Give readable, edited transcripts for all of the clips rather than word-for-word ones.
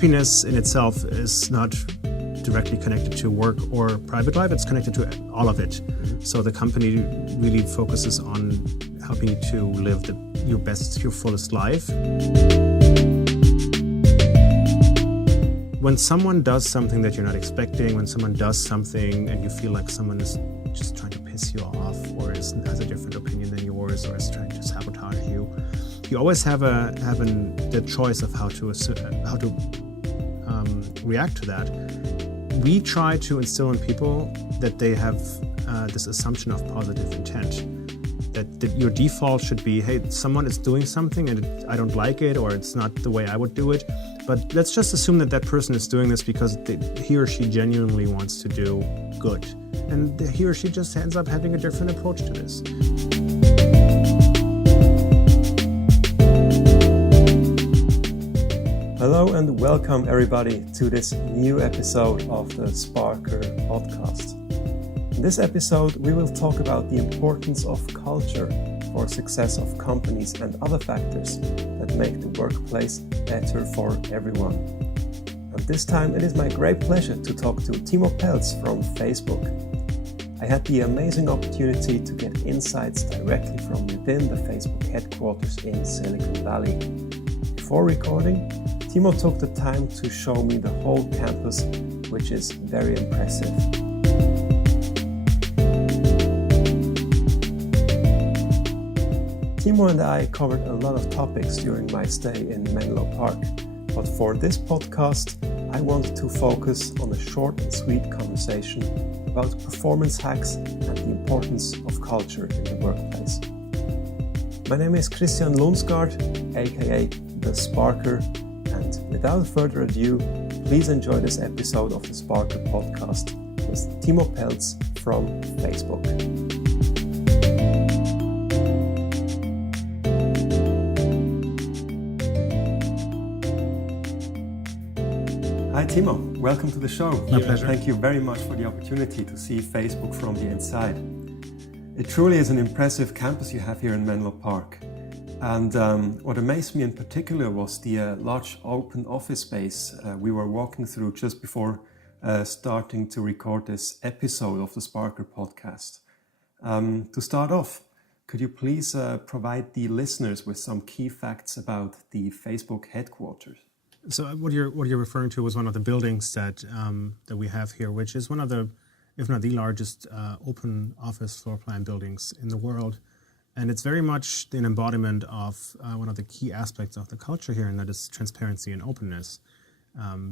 happiness in itself is not directly connected to work or private life. It's connected to all of it. So the company really focuses on helping you to live your fullest life. When someone does something that you're not expecting, when someone does something and you feel like someone is just trying to piss you off or has a different opinion than yours or is trying to sabotage you, you always have the choice of how to react to that. We try to instill in people that they have this assumption of positive intent. That your default should be, hey, someone is doing something and I don't like it, or it's not the way I would do it. But let's just assume that person is doing this because he or she genuinely wants to do good. And he or she just ends up having a different approach to this. Hello and welcome everybody to this new episode of the Sparkr Podcast. In this episode, we will talk about the importance of culture for success of companies and other factors that make the workplace better for everyone. And this time, it is my great pleasure to talk to Timo Pelz from Facebook. I had the amazing opportunity to get insights directly from within the Facebook headquarters in Silicon Valley. Before recording, Timo took the time to show me the whole campus, which is very impressive. Timo and I covered a lot of topics during my stay in Menlo Park, but for this podcast, I wanted to focus on a short and sweet conversation about performance hacks and the importance of culture in the workplace. My name is Christian Lundsgaard, aka the Sparkr, and without further ado, please enjoy this episode of the Sparkr Podcast with Timo Pelz from Facebook. Hi Timo, welcome to the show. My pleasure. Thank you very much for the opportunity to see Facebook from the inside. It truly is an impressive campus you have here in Menlo Park. And what amazed me in particular was the large open office space we were walking through just before starting to record this episode of the Sparkr Podcast. To start off, could you please provide the listeners with some key facts about the Facebook headquarters? So what you're referring to was one of the buildings that we have here, which is one of the, if not the largest, open office floor plan buildings in the world. And it's very much an embodiment of one of the key aspects of the culture here, and that is transparency and openness.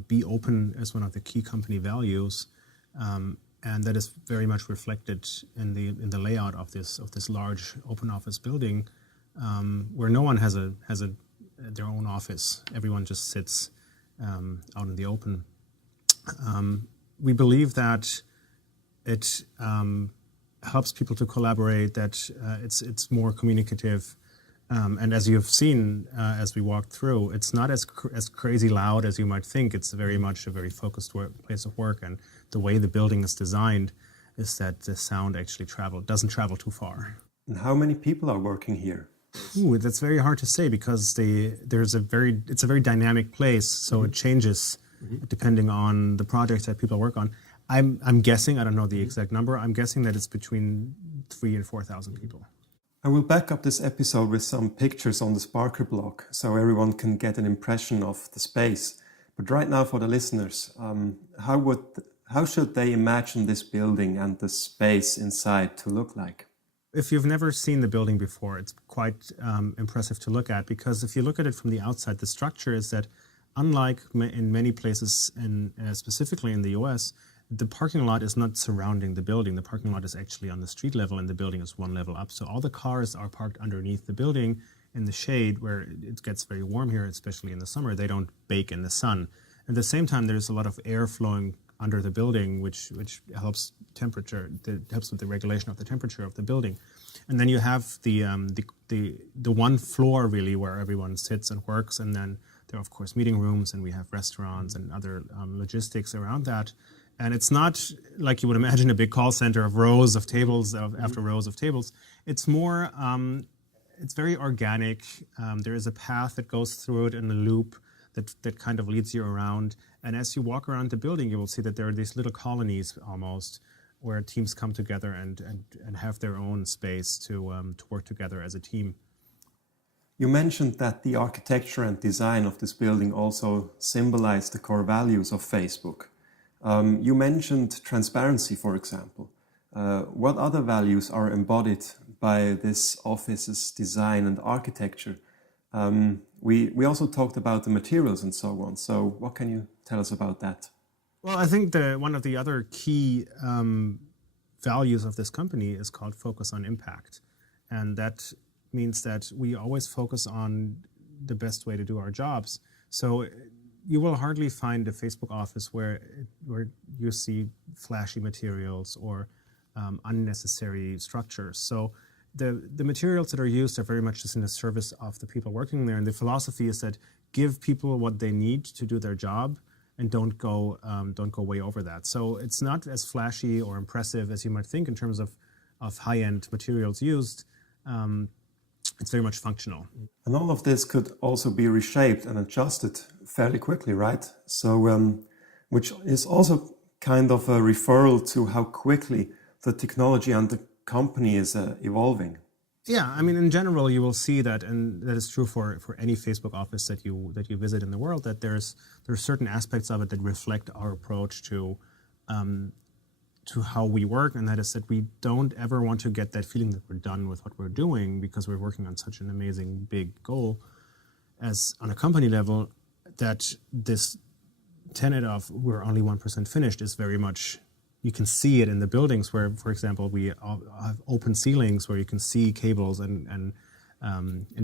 Be open is one of the key company values, and that is very much reflected in the layout of this large open office building, where no one has their own office. Everyone just sits out in the open. We believe that it helps people to collaborate, that it's more communicative. And as you've seen as we walked through, it's not as crazy loud as you might think. It's very much a very focused place of work. And the way the building is designed is that the sound actually doesn't travel too far. And how many people are working here? Ooh, that's very hard to say because it's a very dynamic place, so it changes depending on the projects that people work on. I'm guessing, I don't know the exact number, I'm guessing that it's between 3,000 and 4,000 people. I will back up this episode with some pictures on the Sparkr Block so everyone can get an impression of the space. But right now for the listeners, how should they imagine this building and the space inside to look like? If you've never seen the building before, it's quite impressive to look at, because if you look at it from the outside, the structure is that, unlike in many places, and specifically in the US, the parking lot is not surrounding the building. The parking lot is actually on the street level, and the building is one level up. So all the cars are parked underneath the building in the shade, where it gets very warm here, especially in the summer. They don't bake in the sun. At the same time, there's a lot of air flowing under the building, which helps temperature. That helps with the regulation of the temperature of the building. And then you have the one floor really where everyone sits and works, and then there are of course meeting rooms, and we have restaurants and other logistics around that. And it's not like you would imagine a big call center of rows of tables after rows of tables. It's more, it's very organic. There is a path that goes through it in a loop. that kind of leads you around. And as you walk around the building, you will see that there are these little colonies almost, where teams come together and have their own space to work together as a team. You mentioned that the architecture and design of this building also symbolize the core values of Facebook. You mentioned transparency, for example. What other values are embodied by this office's design and architecture? We also talked about the materials and so on. So what can you tell us about that? Well, I think one of the other key values of this company is called focus on impact. And that means that we always focus on the best way to do our jobs. So you will hardly find a Facebook office where you see flashy materials or unnecessary structures. So the materials that are used are very much just in the service of the people working there. And the philosophy is that give people what they need to do their job, and don't go way over that. So it's not as flashy or impressive as you might think in terms of high-end materials used. It's very much functional. And all of this could also be reshaped and adjusted fairly quickly, right? So, which is also kind of a referral to how quickly the technology and the company is evolving. Yeah, I mean, in general, you will see that, and that is true for any Facebook office that you visit in the world, that there's certain aspects of it that reflect our approach to how we work, and that is that we don't ever want to get that feeling that we're done with what we're doing because we're working on such an amazing big goal as on a company level, that this tenet of we're only 1% finished is very much, you can see it in the buildings where, for example, we have open ceilings where you can see cables and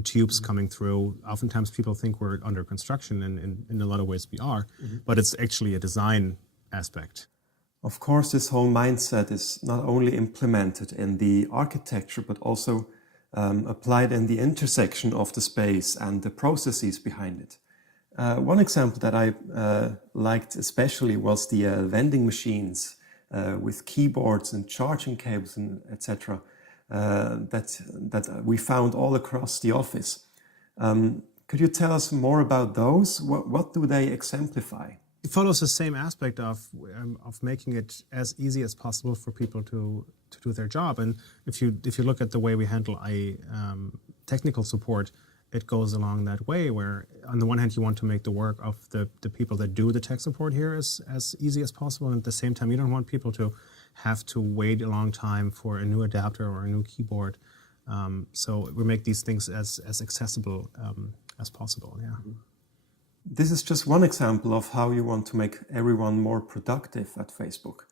tubes coming through. Oftentimes people think we're under construction, and in a lot of ways we are, but it's actually a design aspect. Of course, this whole mindset is not only implemented in the architecture, but also applied in the intersection of the space and the processes behind it. One example that I liked especially was the vending machines with keyboards and charging cables and etc. that we found all across the office. Could you tell us more about those? What do they exemplify? It follows the same aspect of making it as easy as possible for people to do their job. And if you look at the way we handle technical support, it goes along that way, where on the one hand you want to make the work of the people that do the tech support here as easy as possible, and at the same time you don't want people to have to wait a long time for a new adapter or a new keyboard. So we make these things as accessible as possible. Yeah. This is just one example of how you want to make everyone more productive at Facebook.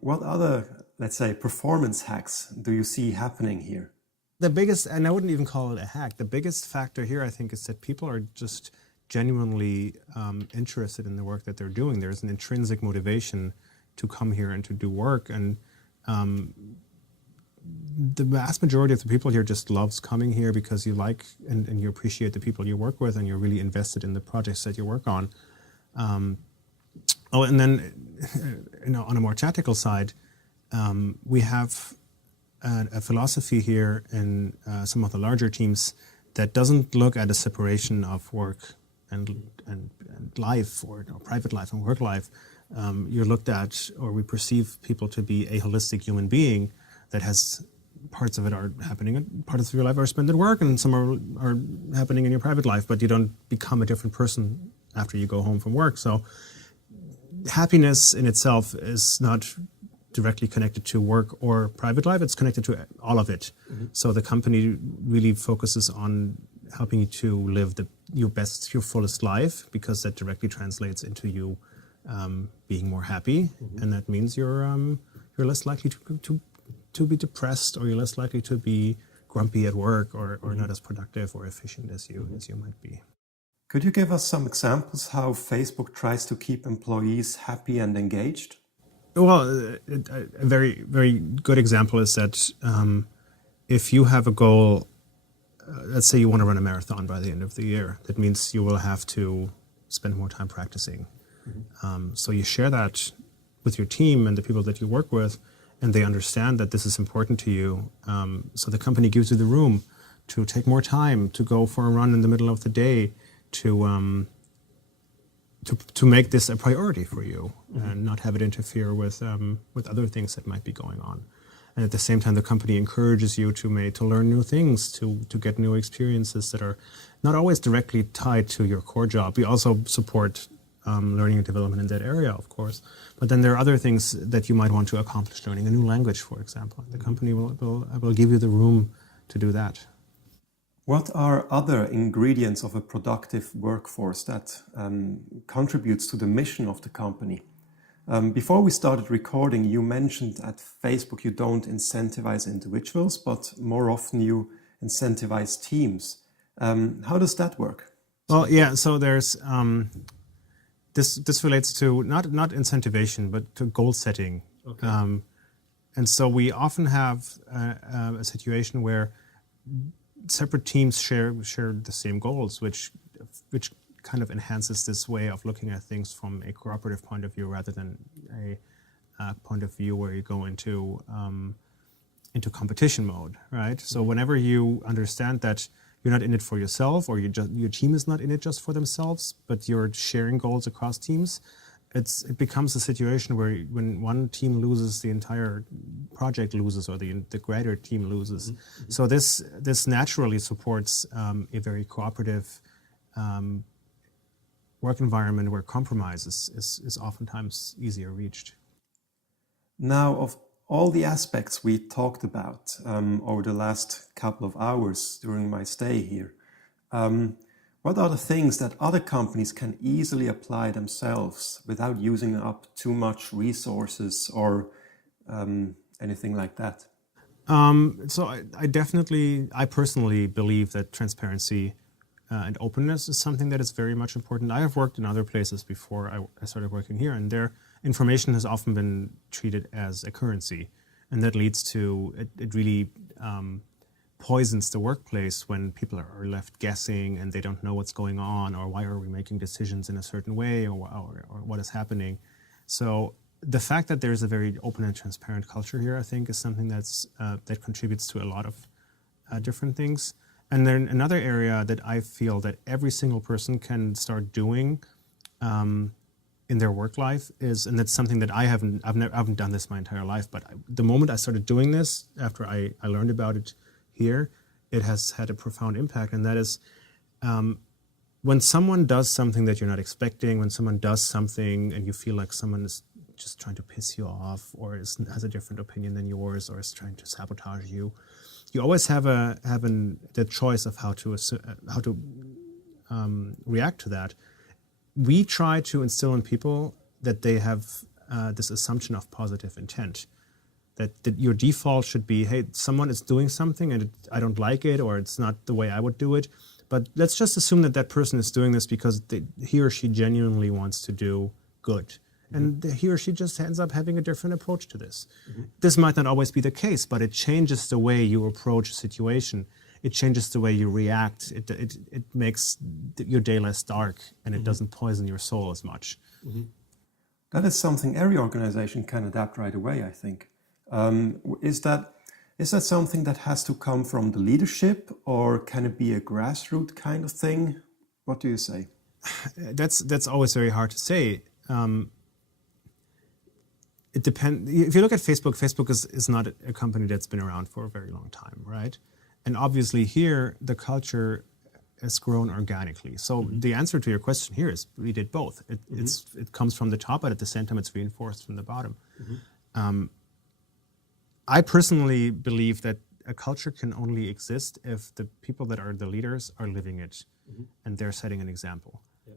What other, let's say, performance hacks do you see happening here? The biggest, and I wouldn't even call it a hack, the biggest factor here, I think, is that people are just genuinely interested in the work that they're doing. There's an intrinsic motivation to come here and to do work. And the vast majority of the people here just loves coming here because you like and you appreciate the people you work with, and you're really invested in the projects that you work on. And then, on a more tactical side, we have a philosophy here in some of the larger teams that doesn't look at a separation of work and life, or private life and work life. You're looked at, or we perceive people to be a holistic human being that has parts of it are happening, parts of your life are spent at work, and some are happening in your private life, but you don't become a different person after you go home from work. So happiness in itself is not directly connected to work or private life, it's connected to all of it. Mm-hmm. So the company really focuses on helping you to live your fullest life, because that directly translates into you being more happy, mm-hmm. and that means you're less likely to be depressed, or you're less likely to be grumpy at work, or mm-hmm. not as productive or efficient as you might be. Could you give us some examples how Facebook tries to keep employees happy and engaged? Well, a very, very good example is that if you have a goal, let's say you want to run a marathon by the end of the year, that means you will have to spend more time practicing. Mm-hmm. So you share that with your team and the people that you work with, and they understand that this is important to you. So the company gives you the room to take more time, to go for a run in the middle of the day, to to make this a priority for you and not have it interfere with other things that might be going on. And at the same time, the company encourages you to learn new things, to get new experiences that are not always directly tied to your core job. We also support learning and development in that area, of course. But then there are other things that you might want to accomplish, learning a new language, for example. The company will give you the room to do that. What are other ingredients of a productive workforce that contributes to the mission of the company? Before we started recording, you mentioned at Facebook you don't incentivize individuals, but more often you incentivize teams. How does that work? Well, yeah, so there's this relates to not incentivation, but to goal setting. Okay. And so we often have a situation where separate teams share the same goals, which kind of enhances this way of looking at things from a cooperative point of view rather than a point of view where you go into competition mode, right? So whenever you understand that you're not in it for yourself, or your team is not in it just for themselves, but you're sharing goals across teams, it becomes a situation where when one team loses, the entire project loses, or the greater team loses. Mm-hmm. So this naturally supports a very cooperative work environment where compromise is oftentimes easier reached. Now, of all the aspects we talked about over the last couple of hours during my stay here, what are the things that other companies can easily apply themselves without using up too much resources or anything like that? So I personally believe that transparency and openness is something that is very much important. I have worked in other places before I started working here, and their information has often been treated as a currency, and that leads to it really poisons the workplace when people are left guessing and they don't know what's going on, or why are we making decisions in a certain way, or what is happening. So the fact that there's a very open and transparent culture here, I think, is something that contributes to a lot of different things. And then another area that I feel that every single person can start doing in their work life is, and that's something that I haven't done this my entire life, but the moment I started doing this, after I learned about it here, it has had a profound impact. And that is when someone does something that you're not expecting, when someone does something and you feel like someone is just trying to piss you off, or has a different opinion than yours, or is trying to sabotage you, you always have the choice of how to react to that. We try to instill in people that they have this assumption of positive intent, that your default should be, hey, someone is doing something and I don't like it, or it's not the way I would do it, but let's just assume that person is doing this because he or she genuinely wants to do good. And he or she just ends up having a different approach to this. Mm-hmm. This might not always be the case, but it changes the way you approach a situation. It changes the way you react. It makes your day less dark, and it doesn't poison your soul as much. Mm-hmm. That is something every organization can adapt right away, I think. Is that something that has to come from the leadership, or can it be a grassroots kind of thing? What do you say? That's always very hard to say. It depends. If you look at Facebook is not a company that's been around for a very long time, right? And obviously here, the culture has grown organically. So the answer to your question here is we did both. It comes from the top, but at the same time, it's reinforced from the bottom. I personally believe that a culture can only exist if the people that are the leaders are living it, and they're setting an example. Yeah.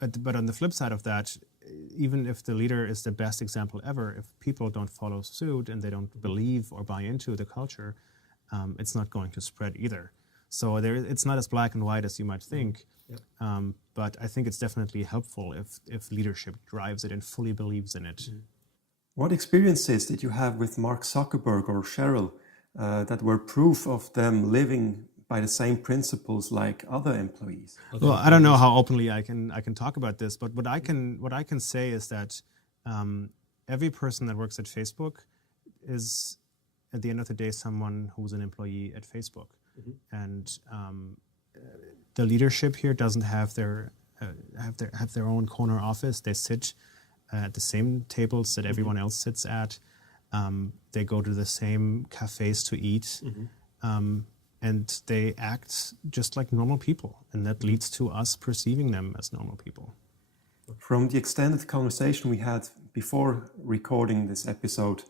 But on the flip side of that, even if the leader is the best example ever, if people don't follow suit and they don't believe or buy into the culture, it's not going to spread either. So it's not as black and white as you might think. Yep. But I think it's definitely helpful if leadership drives it and fully believes in it. What experiences did you have with Mark Zuckerberg or Sheryl that were proof of them living by the same principles like other employees? Well, I don't know how openly I can talk about this, but what I can say is that every person that works at Facebook is, at the end of the day, someone who's an employee at Facebook, and the leadership here doesn't have their own corner office. They sit at the same tables that everyone else sits at. They go to the same cafes to eat, and they act just like normal people, and that leads to us perceiving them as normal people. From the extended conversation we had before recording this episode,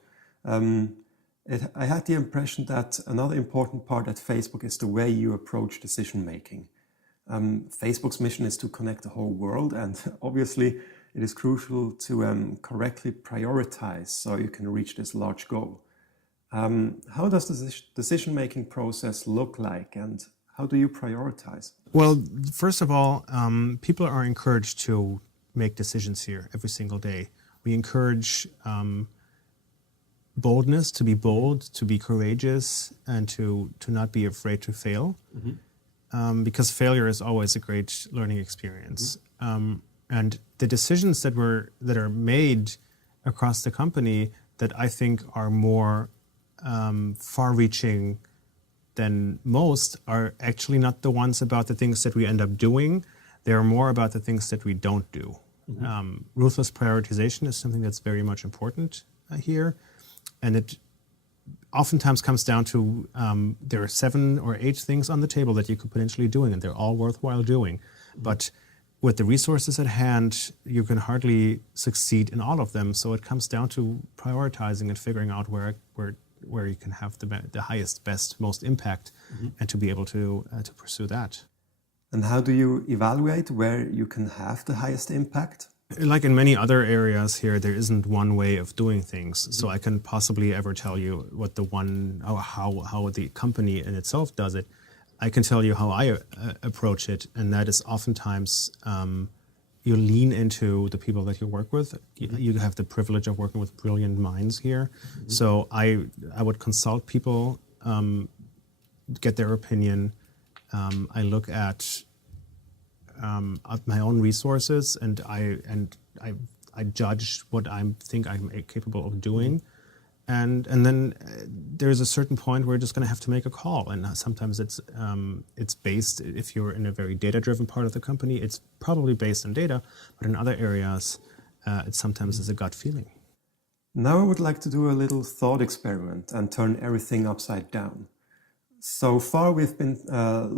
I had the impression that another important part at Facebook is the way you approach decision making. Facebook's mission is to connect the whole world, and obviously it is crucial to correctly prioritize so you can reach this large goal. How does the decision-making process look like, and how do you prioritize? Well, first of all, people are encouraged to make decisions here every single day. We encourage boldness, to be bold, to be courageous, and to not be afraid to fail, because failure is always a great learning experience. And the decisions that are made across the company that I think are more far-reaching than most are actually not the ones about the things that we end up doing. They are more about the things that we don't do. Ruthless prioritization is something that's very much important here. And it oftentimes comes down to there are 7 or 8 things on the table that you could potentially doing, and they're all worthwhile doing. But with the resources at hand, you can hardly succeed in all of them. So it comes down to prioritizing and figuring out where you can have the highest, best, most impact, and to be able to pursue that. And how do you evaluate where you can have the highest impact? Like in many other areas here, there isn't one way of doing things. So I can possibly ever tell you what how the company in itself does it. I can tell you how I approach it, and that is oftentimes you lean into the people that you work with. You have the privilege of working with brilliant minds here. So I would consult people, get their opinion. I look at my own resources, and I judge what I think I'm capable of doing. And then there's a certain point where you're just going to have to make a call. And sometimes it's based, if you're in a very data-driven part of the company, it's probably based on data. But in other areas, it sometimes is a gut feeling. Now I would like to do a little thought experiment and turn everything upside down. So far, we've been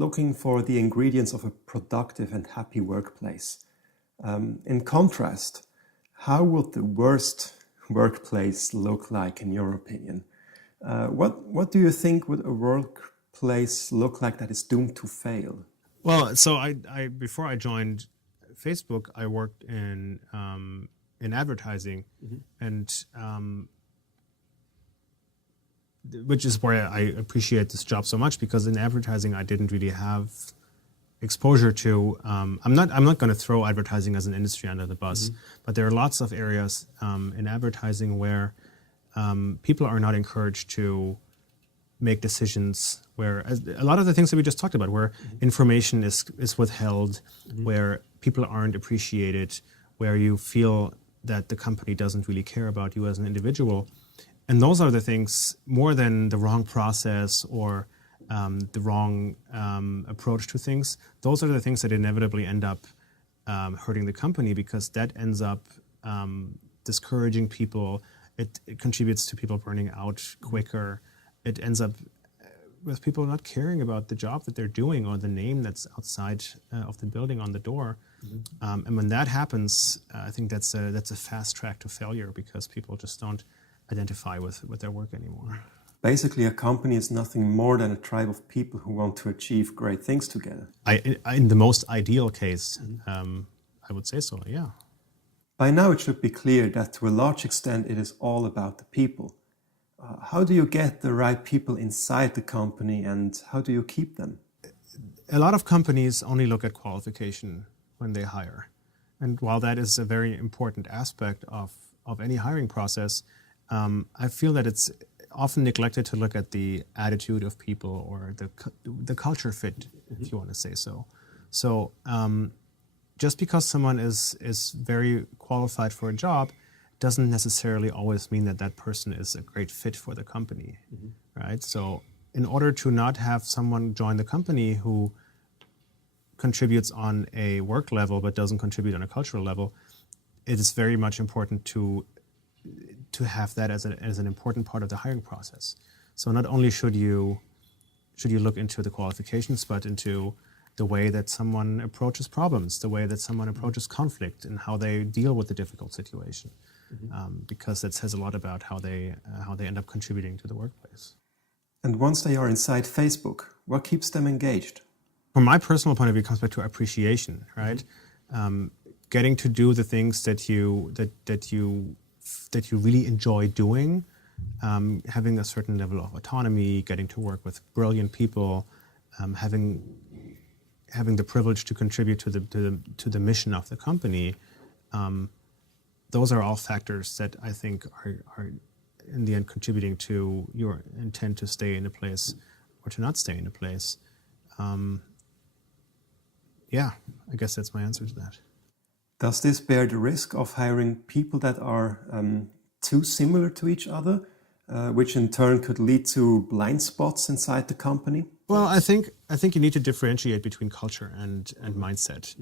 looking for the ingredients of a productive and happy workplace. In contrast, how would the worst workplace look like in your opinion? What do you think would a workplace look like that is doomed to fail? Well, so I before I joined Facebook, I worked in advertising, and which is why I appreciate this job so much, because in advertising I didn't really have exposure to. I'm not going to throw advertising as an industry under the bus, but there are lots of areas in advertising where people are not encouraged to make decisions. Where a lot of the things that we just talked about, where information is withheld, where people aren't appreciated, where you feel that the company doesn't really care about you as an individual. And those are the things, more than the wrong process or the wrong approach to things, those are the things that inevitably end up hurting the company, because that ends up discouraging people. It contributes to people burning out quicker. It ends up with people not caring about the job that they're doing or the name that's outside of the building on the door. And when that happens, I think that's a fast track to failure, because people just don't identify with their work anymore. Basically, a company is nothing more than a tribe of people who want to achieve great things together. In the most ideal case, I would say so, yeah. By now, it should be clear that to a large extent, it is all about the people. How do you get the right people inside the company, and how do you keep them? A lot of companies only look at qualification when they hire. And while that is a very important aspect of any hiring process, I feel that it's often neglected to look at the attitude of people or the culture fit, if you want to say so. So just because someone is very qualified for a job doesn't necessarily always mean that person is a great fit for the company, right? So in order to not have someone join the company who contributes on a work level but doesn't contribute on a cultural level, it is very much important to have that as an important part of the hiring process. So not only should you look into the qualifications, but into the way that someone approaches problems, the way that someone approaches conflict, and how they deal with the difficult situation, because that says a lot about how they end up contributing to the workplace. And once they are inside Facebook, what keeps them engaged? From my personal point of view, it comes back to appreciation, right? Getting to do the things that you really enjoy doing, having a certain level of autonomy, getting to work with brilliant people, having the privilege to contribute to the mission of the company. Those are all factors that I think are in the end contributing to your intent to stay in a place or to not stay in a place. Yeah, I guess that's my answer to that. Does this bear the risk of hiring people that are too similar to each other, which in turn could lead to blind spots inside the company? Well, I think you need to differentiate between culture and mindset.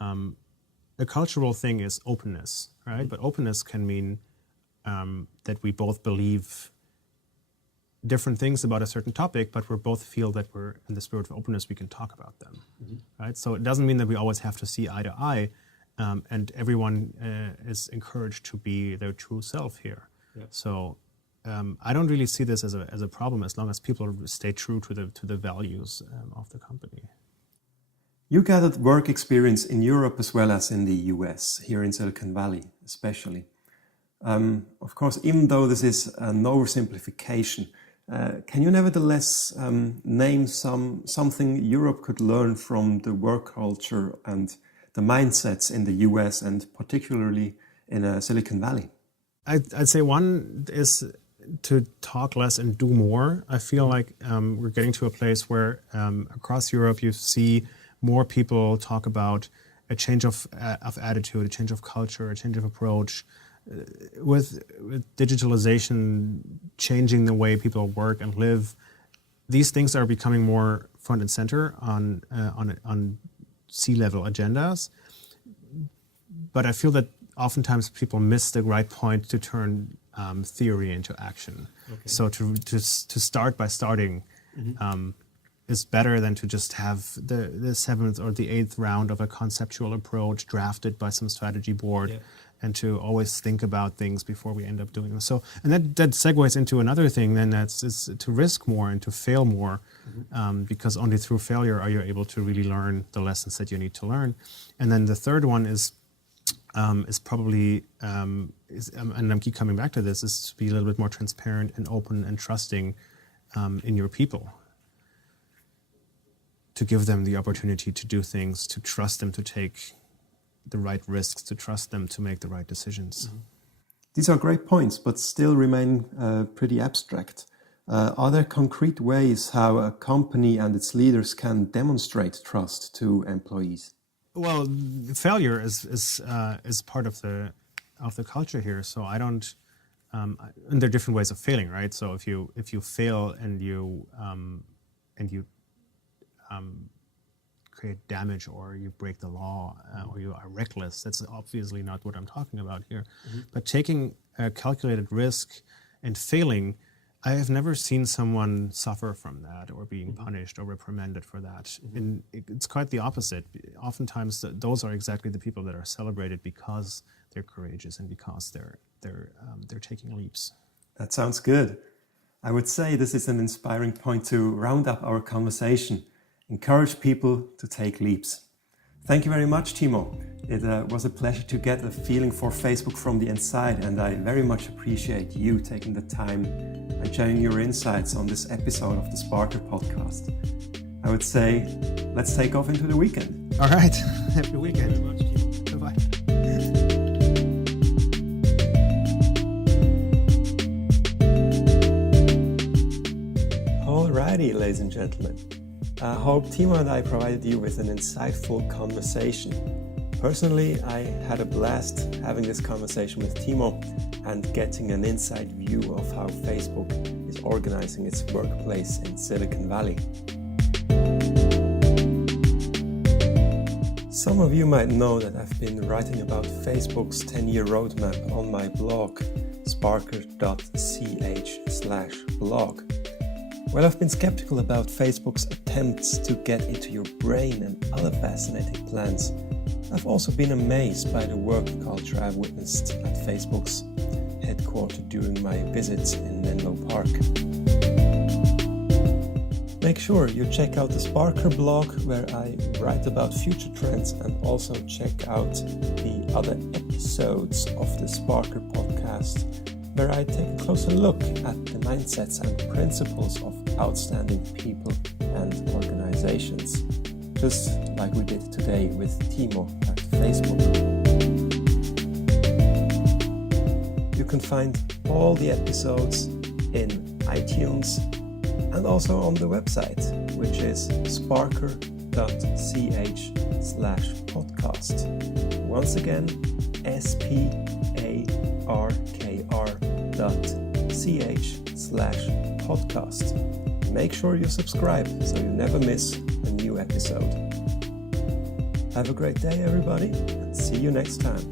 The cultural thing is openness, right? But openness can mean that we both believe different things about a certain topic, but we both feel that we're in the spirit of openness, we can talk about them, right? So it doesn't mean that we always have to see eye to eye, and everyone is encouraged to be their true self here. Yeah. So I don't really see this as a problem as long as people stay true to the values of the company. You gathered work experience in Europe as well as in the US, here in Silicon Valley especially. Of course, even though this is an oversimplification, can you nevertheless name something Europe could learn from the work culture and the mindsets in the US and particularly in Silicon Valley? I'd say one is to talk less and do more. I feel like we're getting to a place where across Europe you see more people talk about a change of attitude, a change of culture, a change of approach. With digitalization changing the way people work and live, these things are becoming more front and center on C-level agendas. But I feel that oftentimes people miss the right point to turn theory into action. Okay. So to start by starting is better than to just have the seventh or the eighth round of a conceptual approach drafted by some strategy board. Yeah. And to always think about things before we end up doing them. So, and that segues into another thing. Then is to risk more and to fail more, because only through failure are you able to really learn the lessons that you need to learn. And then the third one is probably, and I keep coming back to this, is to be a little bit more transparent and open and trusting in your people. To give them the opportunity to do things, to trust them to take the right risks, to trust them to make the right decisions. These are great points, but still remain pretty abstract. Are there concrete ways how a company and its leaders can demonstrate trust to employees? Well, failure is part of the culture here. So I don't, and there are different ways of failing, right? So if you fail and you create damage or you break the law or you are reckless, that's obviously not what I'm talking about here. But taking a calculated risk and failing, I have never seen someone suffer from that or being punished or reprimanded for that. And it's quite the opposite. Oftentimes those are exactly the people that are celebrated because they're courageous and because they're taking leaps. That sounds good. I would say this is an inspiring point to round up our conversation. Encourage people to take leaps. Thank you very much, Timo. It was a pleasure to get a feeling for Facebook from the inside, and I very much appreciate you taking the time and sharing your insights on this episode of the Sparkr Podcast. I would say, let's take off into the weekend. All right. Happy weekend. Thank you very much, Timo. Bye-bye. Alrighty, ladies and gentlemen. I hope Timo and I provided you with an insightful conversation. Personally, I had a blast having this conversation with Timo and getting an inside view of how Facebook is organizing its workplace in Silicon Valley. Some of you might know that I've been writing about Facebook's 10-year roadmap on my blog, sparkr.ch/blog. Well, I've been skeptical about Facebook's attempts to get into your brain and other fascinating plans. I've also been amazed by the work culture I've witnessed at Facebook's headquarters during my visits in Menlo Park. Make sure you check out the Sparkr Block, where I write about future trends, and also check out the other episodes of the Sparkr Podcast, where I take a closer look at the mindsets and principles of outstanding people and organizations, just like we did today with Timo at Facebook. You can find all the episodes in iTunes and also on the website, which is sparkr.ch/podcast. Once again, sparkr.ch/podcast. Make sure you subscribe so you never miss a new episode. Have a great day, everybody, and see you next time.